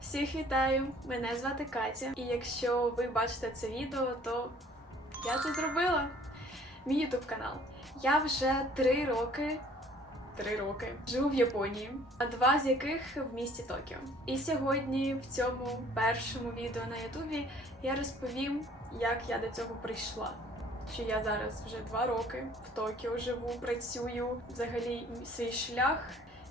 Всіх вітаю! Мене звати Катя. І якщо ви бачите це відео, то я це зробила. Мій ютуб канал. Я вже три роки. Три роки живу в Японії, а два з яких в місті Токіо. І сьогодні в цьому першому відео на Ютубі я розповім, як я до цього прийшла. Що я зараз вже два роки в Токіо живу, працюю взагалі свій шлях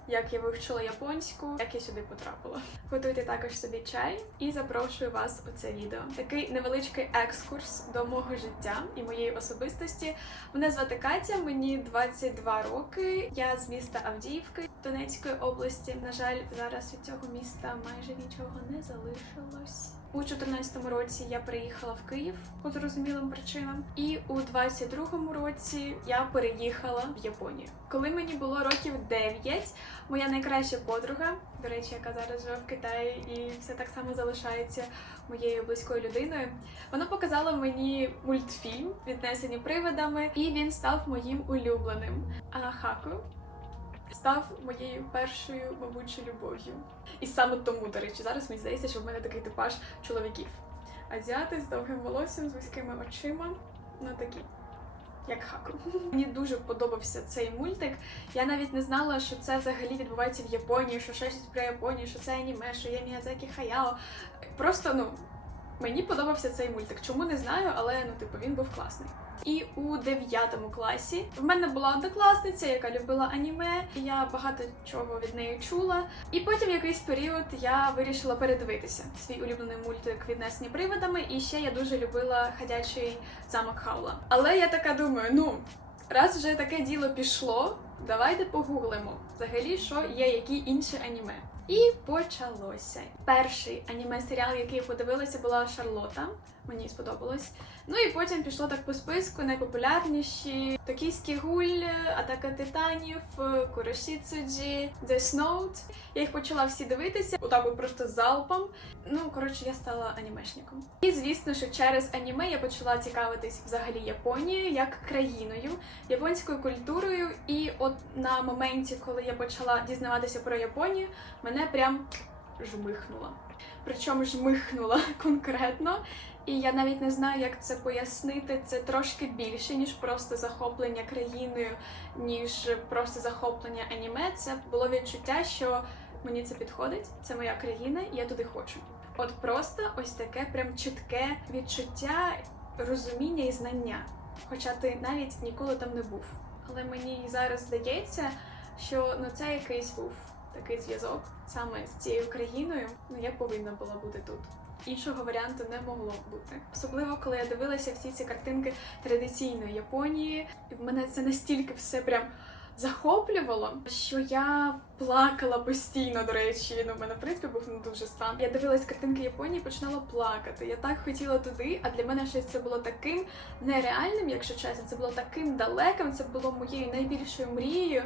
як я вивчила японську, як я сюди потрапила. Готуйте також собі чай і запрошую вас у це відео. Такий невеличкий екскурс до мого життя і моєї особистості. Мене звати Катя, мені 22 роки. Я з міста Авдіївки Донецької області. На жаль, зараз від цього міста майже нічого не залишилось. У 14-му році я приїхала в Київ по зрозумілим причинам, і у 22-му році я переїхала в Японію. Коли мені було років 9, моя найкраща подруга, до речі, яка зараз живе в Китаї, і все так само залишається моєю близькою людиною. Вона показала мені мультфільм віднесені привидами, і він став моїм улюбленим. Хаку став моєю першою, мабуть, любов'ю. І саме тому, до речі, зараз мені здається, що в мене такий типаж чоловіків. Азіати з довгим волоссям, з вузькими очима. Ну такі. Як хаку. Мені дуже подобався цей мультик. Я навіть не знала, що це взагалі відбувається в Японії, що щось про Японію, що це аніме, що є Міядзакі Хаяо. Просто ну мені подобався цей мультик. Чому не знаю, але ну типу він був класний. І у 9 класі в мене була однокласниця, яка любила аніме, я багато чого від неї чула. І потім якийсь період я вирішила передивитися свій улюблений мультик віднесені приводами, і ще я дуже любила ходячий замок Хаула. Але я така думаю, ну раз вже таке діло пішло, давайте погуглимо взагалі, що є які інші аніме. І почалося. Перший аніме-серіал, який я подивилася, була Шарлота. Мені сподобалось. Ну і потім пішло так по списку найпопулярніші Токійський гуль, Атака Титанів, Курошіцуджі, Death Note. Я їх почала всі дивитися, отак просто залпом. Ну, коротше, я стала анімешником. І звісно, що через аніме я почала цікавитись взагалі Японією як країною, японською культурою. І от на моменті, коли я почала дізнаватися про Японію, мене прям жмихнуло. Причому жмихнула конкретно. І я навіть не знаю, як це пояснити. Це трошки більше, ніж просто захоплення країною, ніж просто захоплення аніме. Це було відчуття, що мені це підходить, це моя країна, і я туди хочу. От просто ось таке прям чітке відчуття, розуміння і знання. Хоча ти навіть ніколи там не був. Але мені зараз здається, що ну це якийсь був такий зв'язок саме з цією країною. Ну я повинна була бути тут. Іншого варіанту не могло бути. Особливо, коли я дивилася всі ці картинки традиційної Японії, і в мене це настільки все прям захоплювало, що я плакала постійно. До речі, ну в мене в принципі був не дуже стан. Я дивилась картинки Японії, починала плакати. Я так хотіла туди, а для мене щось це було таким нереальним, якщо чесно. Це було таким далеким. Це було моєю найбільшою мрією.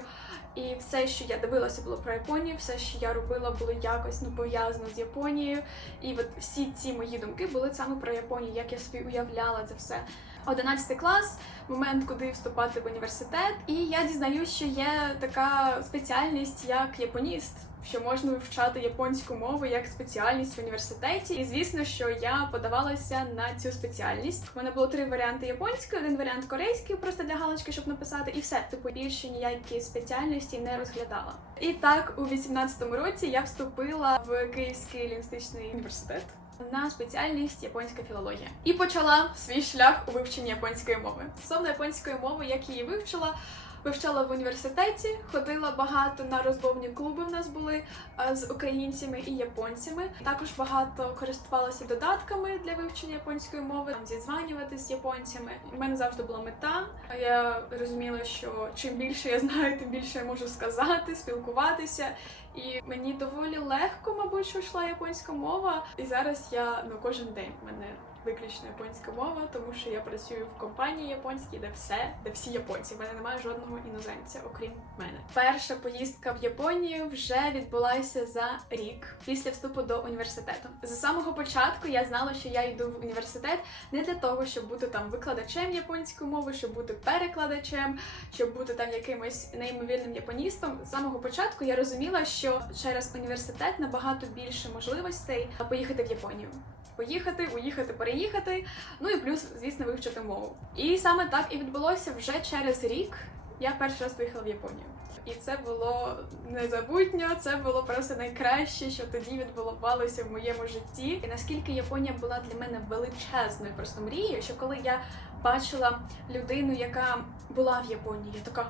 І все, що я дивилася, було про Японію, все, що я робила, було якось ну пов'язано з Японією. І от всі ці мої думки були саме про Японію, як я собі уявляла це все. 11 клас, момент, куди вступати в університет, і я дізнаюсь, що є така спеціальність як японіст. Що можна вивчати японську мову як спеціальність в університеті, і звісно, що я подавалася на цю спеціальність. У мене було три варіанти японської, один варіант корейський, просто для галочки, щоб написати, і все. Типу більше ніякі спеціальності не розглядала. І так, у 18-му році я вступила в Київський лінгвістичний університет на спеціальність японська філологія і почала свій шлях у вивченні японської мови. Стосовно японської мови, як її вивчила. Вивчала в університеті, ходила багато на розмовні клуби. В нас були е, з українцями і японцями. Також багато користувалася додатками для вивчення японської мови, там зідзванювати з японцями. У мене завжди була мета. Я розуміла, що чим більше я знаю, тим більше я можу сказати, спілкуватися. І мені доволі легко, мабуть, що йшла японська мова. І зараз я ну кожен день мене виключно японська мова, тому що я працюю в компанії японській, де все, де всі японці. В мене немає жодного іноземця, окрім мене. Перша поїздка в Японію вже відбулася за рік після вступу до університету. З самого початку я знала, що я йду в університет не для того, щоб бути там викладачем японської мови, щоб бути перекладачем, щоб бути там якимось неймовірним японістом. З самого початку я розуміла, що через університет набагато більше можливостей поїхати в Японію. Поїхати, уїхати, переїхати, ну і плюс, звісно, вивчити мову. І саме так і відбулося вже через рік. Я перший раз поїхала в Японію. І це було незабутньо, це було просто найкраще, що тоді відбувалося в моєму житті. І наскільки Японія була для мене величезною просто мрією, що коли я бачила людину, яка була в Японії, я така.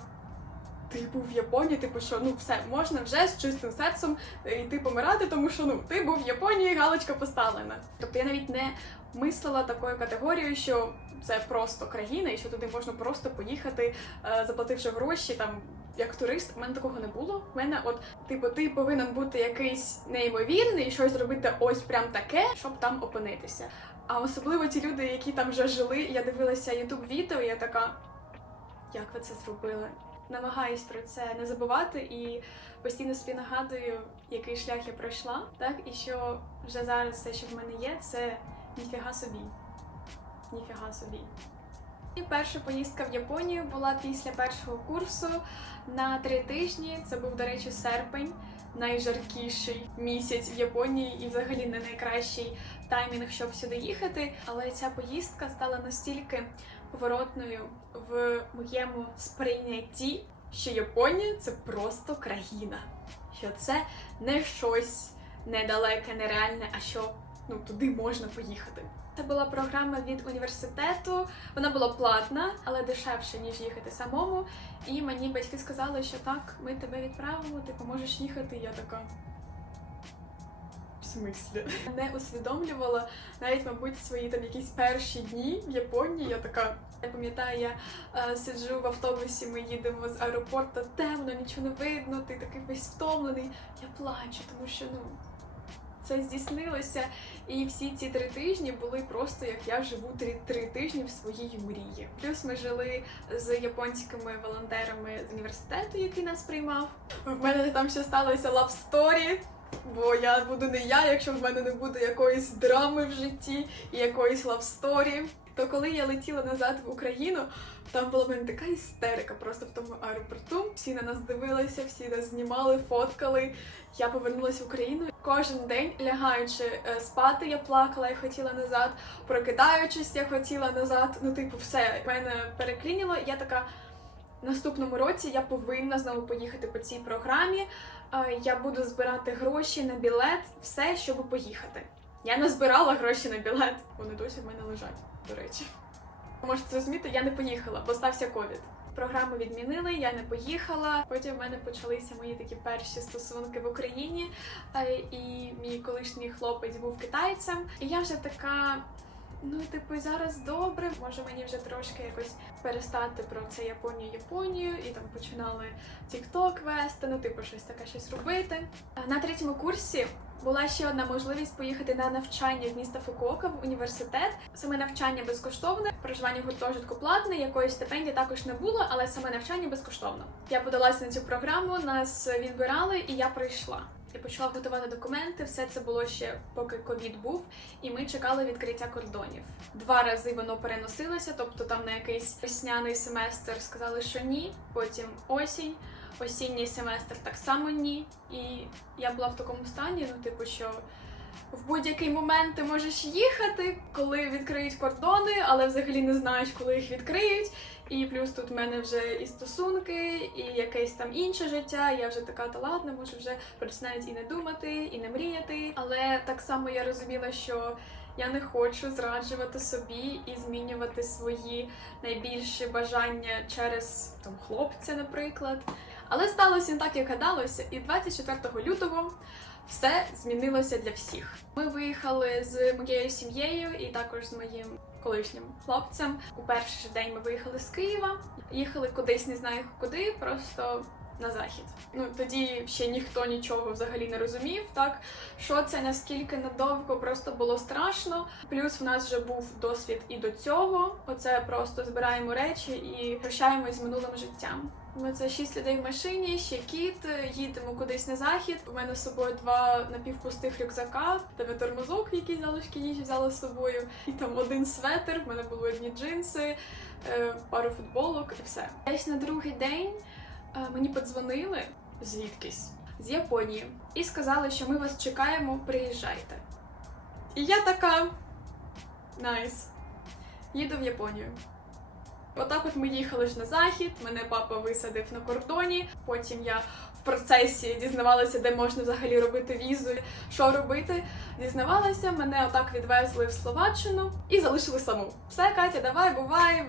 Ти був в Японії, типу, що ну все, можна вже з чистим серцем йти помирати, тому що ну ти був в Японії, галочка поставлена. Тобто я навіть не мислила такою категорією, що це просто країна, і що туди можна просто поїхати, е, заплативши гроші там. Як турист, у мене такого не було. У мене, от, типу, ти повинен бути якийсь неймовірний, щось зробити ось прям таке, щоб там опинитися. А особливо ті люди, які там вже жили, я дивилася ютуб відео, і я така, як ви це зробили? Намагаюсь про це не забувати і постійно собі нагадую, який шлях я пройшла, так і що вже зараз все, що в мене є, це ніфіга собі. Ніфіга собі. І перша поїздка в Японію була після першого курсу на три тижні. Це був, до речі, серпень, найжаркіший місяць в Японії і взагалі не найкращий таймінг, щоб сюди їхати. Але ця поїздка стала настільки поворотною в моєму сприйнятті, що Японія це просто країна, що це не щось недалеке, нереальне, а що ну туди можна поїхати. Це була програма від університету. Вона була платна, але дешевше ніж їхати самому. І мені батьки сказали, що так, ми тебе відправимо, ти поможеш їхати. Я така. Смислі? Не усвідомлювала навіть, мабуть, свої там якісь перші дні в Японії. Я така. Я пам'ятаю, я е, сиджу в автобусі, ми їдемо з аеропорту, темно, нічого не видно, ти такий весь втомлений. Я плачу, тому що ну це здійснилося. І всі ці три тижні були просто як я живу три, три тижні в своїй мрії. Плюс ми жили з японськими волонтерами з університету, який нас приймав. В мене там ще сталося story, Бо я буду не я, якщо в мене не буде якоїсь драми в житті і якоїсь story. То коли я летіла назад в Україну, там була в мене така істерика просто в тому аеропорту. Всі на нас дивилися, всі нас знімали, фоткали. Я повернулася в Україну. Кожен день лягаючи е, спати, я плакала і хотіла назад. Прокидаючись, я хотіла назад. Ну, типу, все мене переклініло. Я така. Наступному році я повинна знову поїхати по цій програмі. Е, Я буду збирати гроші на білет, все, щоб поїхати. Я не збирала гроші на білет. Вони досі в мене лежать, до речі. Можете зрозуміти, я не поїхала, бо стався ковід. Програму відмінили, я не поїхала. Потім в мене почалися мої такі перші стосунки в Україні, е, і мій колишній хлопець був китайцем. І я вже така. Ну, типу, зараз добре. Може мені вже трошки якось перестати про це Японію, Японію, і там починали TikTok вести, ну, типу, щось таке щось робити. На третьому курсі була ще одна можливість поїхати на навчання в місто Фукуока в університет. Саме навчання безкоштовне, проживання в гуртожитку платне, якоїсь стипендії також не було, але саме навчання безкоштовно. Я подалася на цю програму, нас відбирали, і я прийшла. Я почала готувати документи. Все це було ще поки ковід був, і ми чекали відкриття кордонів. Два рази воно переносилося, тобто там на якийсь весняний семестр сказали, що ні. Потім осінь, осінній семестр так само ні. І я була в такому стані, ну типу, що в будь-який момент ти можеш їхати, коли відкриють кордони, але взагалі не знаєш, коли їх відкриють. І плюс тут в мене вже і стосунки, і якесь там інше життя. Я вже така, та ладно, можу вже про і не думати, і не мріяти. Але так само я розуміла, що я не хочу зраджувати собі і змінювати свої найбільші бажання через там хлопця, наприклад. Але сталося не так, як гадалося, і 24 лютого все змінилося для всіх. Ми виїхали з моєю сім'єю і також з моїм колишнім хлопцем. У перший же день ми виїхали з Києва, їхали кудись, не знаю куди, просто на захід. Ну тоді ще ніхто нічого взагалі не розумів, так що це наскільки надовго просто було страшно. Плюс в нас вже був досвід і до цього. Оце просто збираємо речі і прощаємось з минулим життям. Ми це шість людей в машині, ще кіт, їдемо кудись на захід. У мене з собою два напівпустих рюкзака, тебе тормозок, який залишки їжі взяла з собою, і там один светр. В мене були одні джинси, е, пару футболок і все. Десь на другий день е, мені подзвонили звідкись з Японії і сказали, що ми вас чекаємо, приїжджайте. І я така найс. Їду в Японію. Отак от ми їхали ж на захід, мене папа висадив на кордоні. Потім я в процесі дізнавалася, де можна взагалі робити візу, що робити. Дізнавалася, мене отак відвезли в Словаччину і залишили саму. Все, Катя, давай, бувай,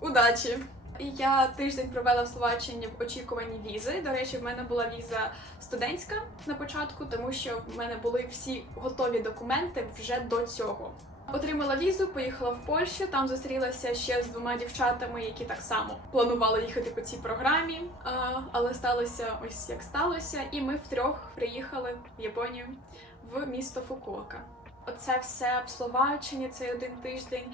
удачі! Я тиждень провела в Словаччині в очікуванні візи. До речі, в мене була віза студентська на початку, тому що в мене були всі готові документи вже до цього. Отримала візу, поїхала в Польщу. Там зустрілася ще з двома дівчатами, які так само планували їхати по цій програмі. Але сталося ось як сталося, і ми втрьох приїхали в Японію в місто Фукуока. Оце все в Словаччині, цей один тиждень.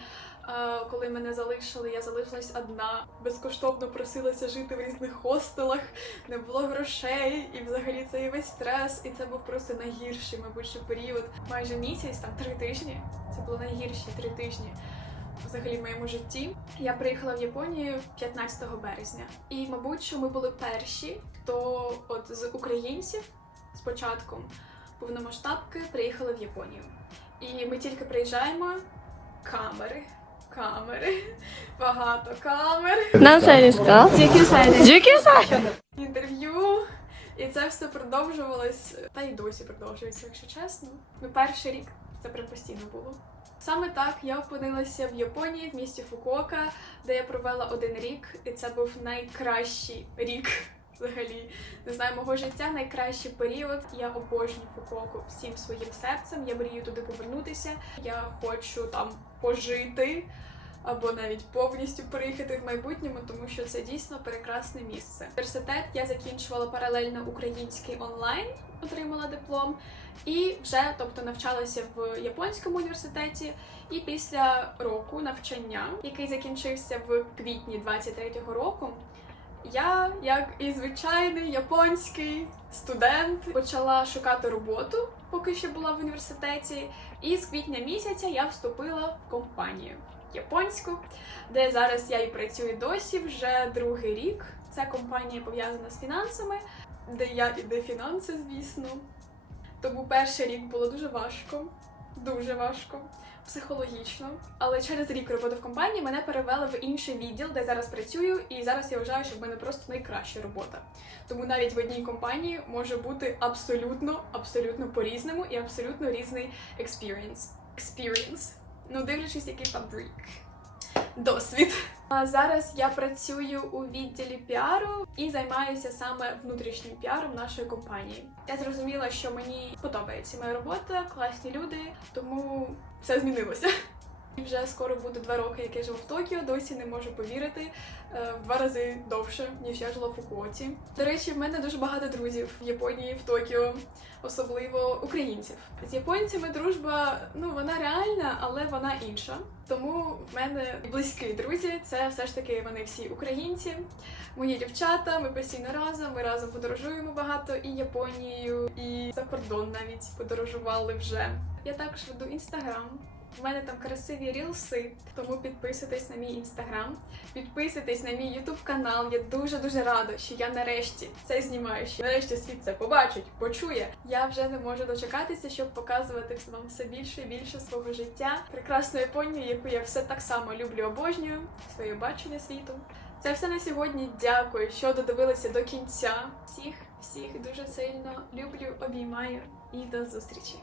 Е, Коли мене залишили, я залишилась одна, безкоштовно просилася жити в різних хостелах, не було грошей, і взагалі цей весь стрес. І це був просто найгірший, мабуть, період. Майже місяць, там три тижні. Це було найгірші три тижні взагалі в моєму житті. Я приїхала в Японію 15 березня. І, мабуть, що ми були перші, хто от з українців з початком повномасштабки приїхали в Японію. І ми тільки приїжджаємо. Камери. Камери. Багато камер. Нам серіска. Джекі сайт. Джекі сайт. Інтерв'ю. І це все продовжувалось, та й досі продовжується, якщо чесно. Ну, перший рік це прям постійно було. Саме так я опинилася в Японії в місті Фукуока, де я провела один рік, і це був найкращий рік взагалі. Не знаю, мого життя найкращий період. Я обожнюю Фукуоку всім своїм серцем. Я мрію туди повернутися. Я хочу там пожити. Або навіть повністю переїхати в майбутньому, тому що це дійсно прекрасне місце. Університет я закінчувала паралельно український онлайн, отримала диплом, і вже тобто навчалася в японському університеті. І після року навчання, який закінчився в квітні 23-го року, я, як і звичайний японський студент, почала шукати роботу, поки ще була в університеті. І з квітня місяця я вступила в компанію японську, де зараз я і працюю досі вже другий рік. Ця компанія пов'язана з фінансами, де я і де фінанси, звісно. Тому перший рік було дуже важко, дуже важко, психологічно. Але через рік роботи в компанії мене перевели в інший відділ, де зараз працюю, і зараз я вважаю, що в мене просто найкраща робота. Тому навіть в одній компанії може бути абсолютно, абсолютно по-різному і абсолютно різний експірієнс. Експірієнс. Ну, дивлячись, який фабрик. Досвід. А зараз я працюю у відділі піару і займаюся саме внутрішнім піаром нашої компанії. Я зрозуміла, що мені подобається моя робота, класні люди, тому все змінилося. Вже скоро буде два роки, як я живу в Токіо, досі не можу повірити. Е, В два рази довше, ніж я жила в Фукуоці. До речі, в мене дуже багато друзів в Японії, в Токіо, особливо українців. З японцями дружба, ну вона реальна, але вона інша. Тому в мене близькі друзі це все ж таки вони всі українці. Мої дівчата, ми постійно разом. Ми разом подорожуємо багато і Японією, і за кордон навіть подорожували вже. Я також веду інстаграм. У мене там красиві рілси, тому підписуйтесь на мій інстаграм, підписуйтесь на мій ютуб канал. Я дуже дуже рада, що я нарешті це знімаю. Що нарешті світ це побачить, почує. Я вже не можу дочекатися, щоб показувати вам все більше і більше свого життя. Прекрасну Японію, яку я все так само люблю, обожнюю, своє бачення світу. Це все на сьогодні. Дякую, що додивилися до кінця. Всіх, всіх дуже сильно люблю, обіймаю і до зустрічі.